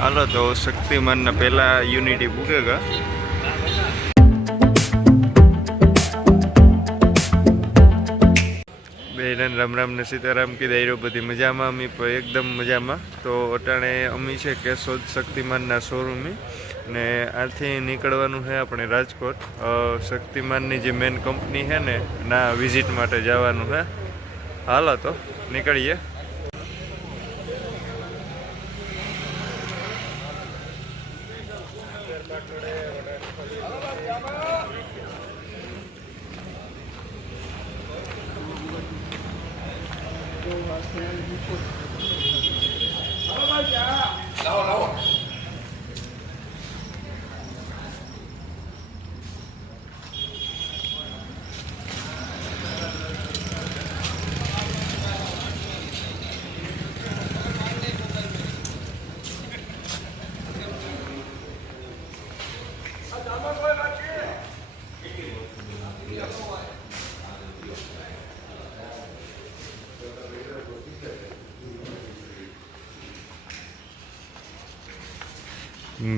હાલો તો શક્તિમાનના પહેલા યુનિટી પૂગેગા બેન રામ રામ ને સીતારામ કી દાયરો બધી મજામાં અમી પણ એકદમ મજામાં. તો અટાણે અમી છે કેશોદ શક્તિમાનના શોરૂમે ને આથી નીકળવાનું છે આપણે રાજકોટ શક્તિમાનની જે મેન કંપની છે ને ના વિઝિટ માટે જવાનું છે. હાલો તો નીકળીએ.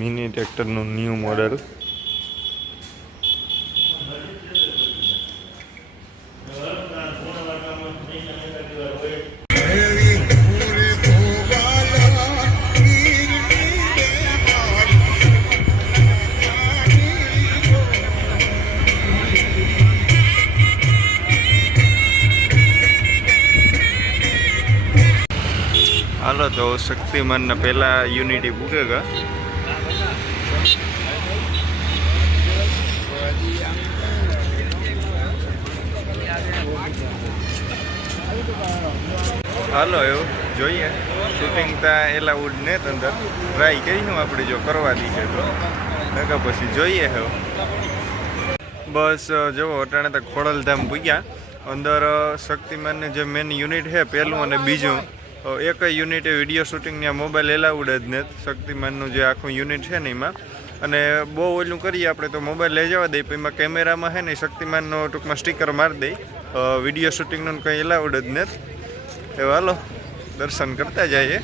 મિની ટ્રેક્ટરનું ન્યૂ મોડલ હાલો તો શક્તિમાનના પહેલા યુનિટી પૂગેગા હાલો એવું જોઈએ શૂટિંગ ત્યાં એલાઉડ ને અંદર ટ્રાય કરીશું આપણે જો કરવા દઈએ તો નકા પછી જોઈએ હવે. બસ જુઓ અટાણે તો ખોડલધામ પૂગ્યા. અંદર શક્તિમાનને જે મેન યુનિટ છે પહેલું અને બીજું એક યુનિટ વિડીયો શૂટિંગના મોબાઈલ એલાઉડ જ ને શક્તિમાનનું જે આખું યુનિટ છે ને એમાં. અને બહુ ઓલું કરીએ આપણે તો મોબાઈલ લઈ જવા દઈએ એમાં કેમેરામાં છે ને શક્તિમાનનો ટૂંકમાં સ્ટીકર મારી દઈ વિડીયો શૂટિંગનું કંઈ એલાઉડ જ ને. એવા હાલો દર્શન કરતા જઈએ.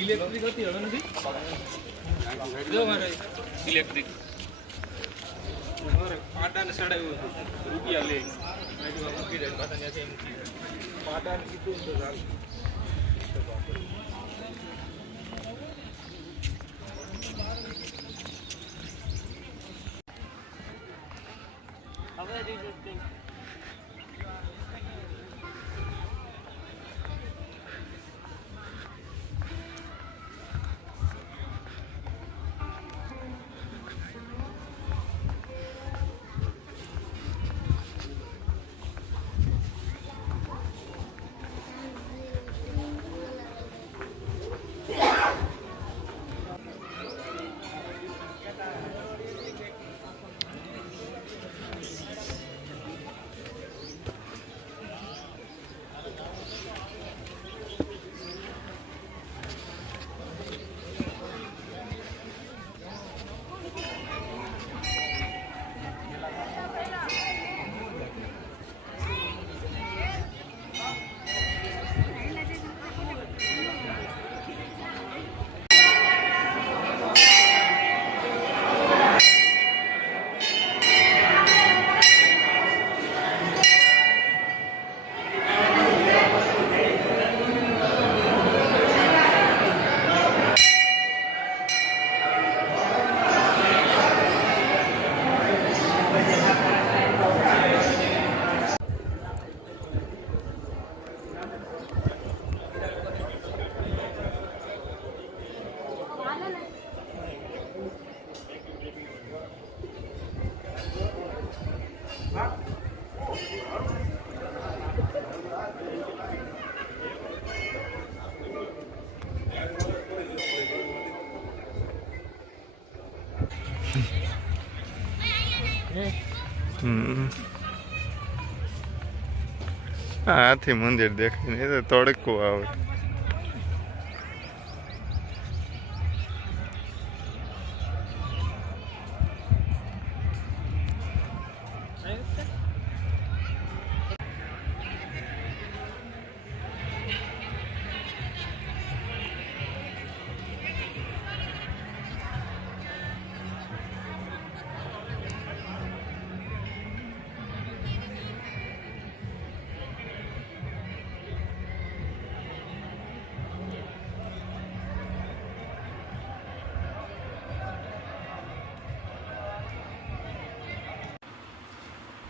ઇલેક્ટ્રિક હતી હવે નથી જો મારે ઇલેક્ટ્રિક પાટાને સડાવ્યું હતું રૂપિયા લે મૂકી દે પાટાને કીધું તો ચાલ હાથી મંદિર દેખાય ને, એ તો તડકો આવે.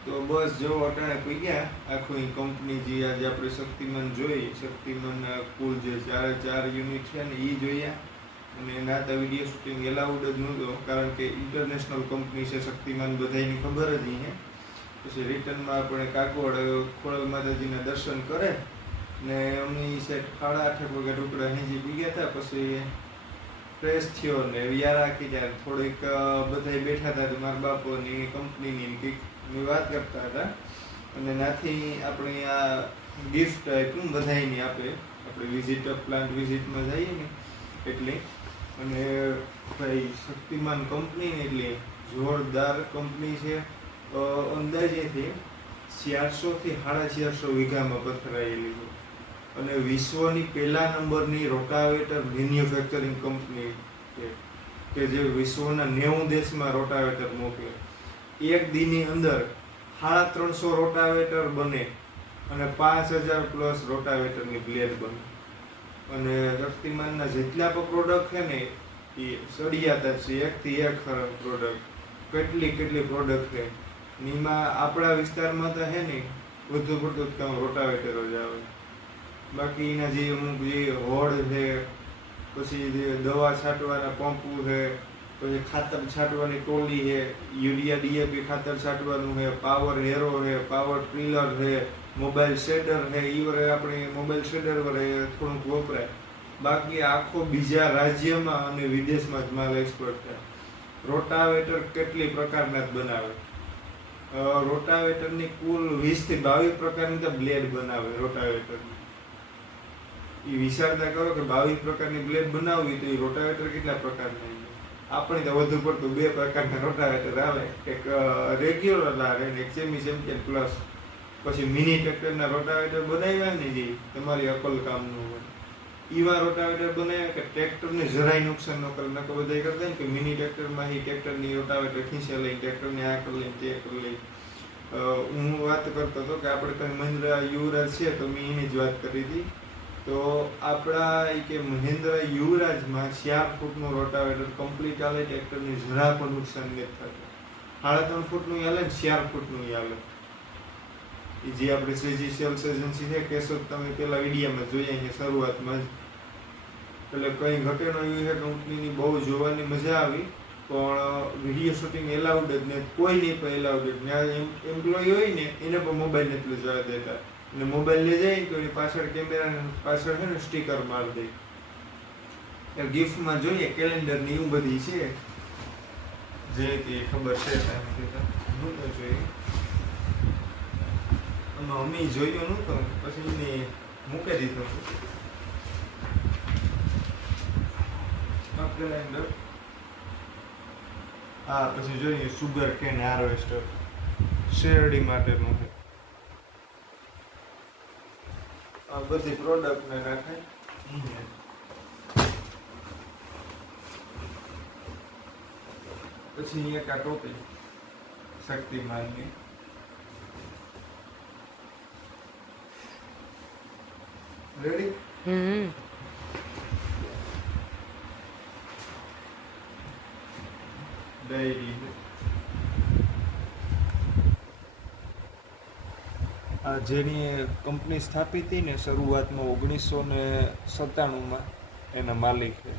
તો બસ જો અટાણે પૂગ્યા આખું કંપની જે આજે આપણે શક્તિમાન જોઈ, શક્તિમાન કુલ જે 4 યુનિટ છે ને એ જોયા. અને એના તો વિડીયો શૂટિંગ એલાઉડ જ નહોતો, કારણ કે ઇન્ટરનેશનલ કંપની છે શક્તિમાન, બધાની ખબર જ છે. પછી રિટર્નમાં આપણે કાકોડ ખોડલ માતાજીના દર્શન કરે ને અમની સેટ 8:30 વાગે ટુકડા હેંજી પૂગ્યા હતા. પછી ફ્રેશ થયો ને વ્યા રાખી જાય, થોડીક બધા બેઠા હતા મારા બાપોની કંપનીની કંઈક ની વાત કરતા હતા. અને નાથી આપણે આ ગિફ્ટ આપ્યું બધાયને આપે, આપણે વિઝિટ પ્લાન્ટ વિઝિટમાં જઈએ ને એટલે. અને ભાઈ શક્તિમાન કંપની ને એટલે જોરદાર કંપની છે. અંદાજેથી 400 થી 450 વીઘામાં પથરાયેલી છે અને વિશ્વની પહેલા નંબરની રોટાવેટર મેન્યુફેક્ચરિંગ કંપની છે કે જે વિશ્વના 90 દેશમાં રોટાવેટર મોકલે. એક દીની અંદર 350 રોટાવેટર બને અને 5000 પ્લસ રોટાવેટરની બ્લેડ બને. અને શક્તિમાનના જેટલા પણ પ્રોડક્ટ છે ને એ સળિયાતા છે, એકથી એક પ્રોડક્ટ, કેટલી પ્રોડક્ટ છે. એમાં આપણા વિસ્તારમાં તો છે ને વધુ પડતું કામ રોટાવેટરો જ આવે. બાકી એના જે અમુક જે હોડ છે, પછી જે દવા છાંટવાના પંપો છે, પછી ખાતર છાંટવાની ટોલી છે, યુરિયા ડીએપી ખાતર છાંટવાનું છે, પાવર હેરો છે, પાવર ટ્રીલર છે, મોબાઈલ શેડર છે. એ વરે આપણે મોબાઈલ શેડર વરે થોડુંક વપરાય. બાકી આખો બીજા રાજ્યમાં અને વિદેશમાં જ માલ એક્સપોર્ટ થાય. રોટાવેટર કેટલી પ્રકારના જ બનાવે. રોટાવેટરની કુલ 20 થી 22 પ્રકારની તો બ્લેડ બનાવે રોટાવેટરની. એ વિચારતા કરો કે 22 પ્રકારની બ્લેડ બનાવવી તો એ રોટાવેટર કેટલા પ્રકારના. આપણે તો વધુ પડતું 2 પ્રકારના રોટાવેટર આવે, એક રેગ્યુલર આવે ને એક સેમી ચેમ્પિયન પ્લસ. પછી મિની ટ્રેક્ટરના રોટાવેટર બનાવ્યા ને જે તમારી અકલ કામનું હોય એવા રોટાવેટર બનાવ્યા કે ટ્રેક્ટરને જરાય નુકસાન ન કરે. નકર બધા કરતા ને કે મિની ટ્રેક્ટરમાં ટ્રેક્ટરની રોટાવેટર ખીંચે લઈ, ટ્રેક્ટરને આ કરી લઈ તે કરી લઈ. હું વાત કરતો હતો કે આપણે કઈ મહિન્દ્રા યુવરાજ છે તો મેં એની જ વાત કરી હતી. તો આપણા કે મહિન્દ્રા યુવરાજમાં 4 ફૂટનું રોટાવેટર કમ્પ્લીટ આવે, ટ્રેક્ટરને જરા પણ નુકસાન નથી થતું. 3.5 ફૂટનું આવે ને 4 ફૂટનું આવે. એ જે આપણે શ્રીજી સેલ્સ એજન્સી છે કેશોદ, તમે પેલા વિડીયોમાં જોઈએ છે શરૂઆતમાં જ. એટલે કઈ ઘટે ન એવી છે કંપનીની, બહુ જોવાની મજા આવી. પણ વિડીયો શૂટિંગ એલાઉડ જ નહીં, કોઈ નહીં પણ એલાઉડ જ. ત્યાં એમ્પ્લોય હોય ને એને પણ મોબાઈલ નથી જવા દેતા. અને મોબાઈલ લઈ જાય તો એની પાછળ કેમેરા પાછળ છે ને સ્ટીકર મારી દે. ગિફ્ટમાં જોઈએ કેલેન્ડર ને એવું બધી છે જે તે ખબર છે હું તો જોઈએ. અમે જોયું નહોતું, પછી એને મૂકી દીધું કેલેન્ડર. હા, પછી જોઈએ સુગર કેન હાર્વેસ્ટર શેરડી માટેનું છે. આ બધી પ્રોડક્ટ ને નાખાય. પછી એક આ ટોપી શક્તિમાનની. રેડી? ડાયરી. આ જેની કંપની સ્થાપિત હતી ને શરૂઆતમાં 1997માં એના માલિક છે.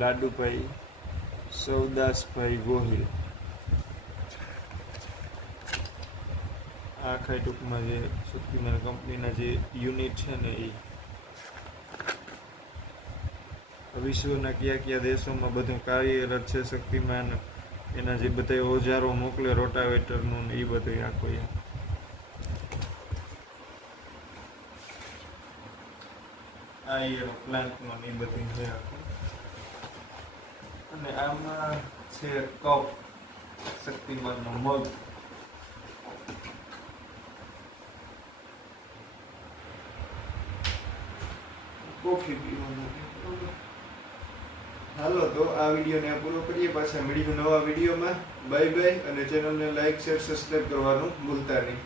લાડુભાઈ સૌદાસભાઈ ગોહિલ. આખા ટૂંકમાં જે શક્તિમાન કંપનીના જે યુનિટ છે ને એ વિશ્વના કયા કયા દેશોમાં બધું કાર્યરત છે શક્તિમાન, એના જે બધા ઓજારો મોકલે રોટાવેટરનું ને એ બધું આખું આ એનો પ્લાન્ટમાં એ બધું છે આખું. અને આમાં છે કપ શક્તિમાનનો મગ. કોફી પીવાનું. હાલો તો આ વિડીયોને આ પૂરો કરીએ, પાછા મળીશું નવા વિડીયોમાં. Bye bye. અને ચેનલને લાઈક શેર સબસ્ક્રાઈબ કરવાનું ભૂલતા નહીં.